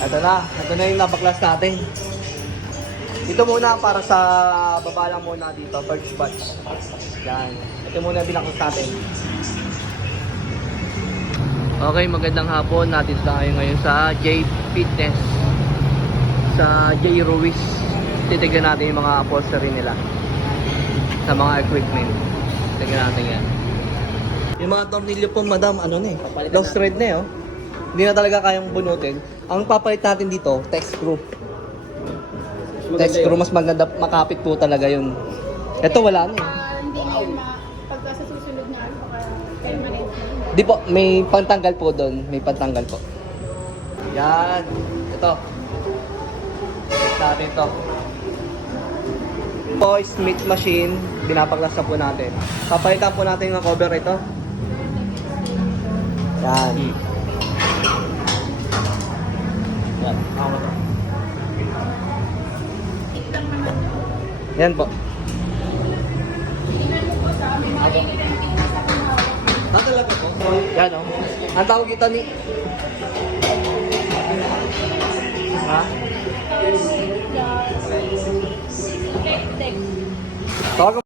Ito na yung napaklas natin. Ito muna para sa baba lang muna dito, first batch. Yan. Ito muna binaklas natin. Okay, magandang hapon. Natin tayo ngayon sa J Fitness. Sa J Ruiz. Titignan natin yung mga upholstery nila. Sa mga equipment. Tignan natin yan. Yung mga tornilyo po, madam, ano na eh. Lost thread na eh, oh. Hindi na talaga kayang bunutin. Ang papalit natin dito, text screw. Text screw, mas maganda, makapit po talaga yun. Ito wala na eh. Hindi niya pagka sa susunod na ano, baka kayo maliit. Di po, may pantanggal po doon. May pantanggal po. Yan. Ito. Natin ito. Po, Smith machine. Binapaglas na po natin. Papalitan po natin yung cover ito. Yan. Yan. Yan po. Talaga po. Yan o. Ang tawag ito ni... Ha? Tawag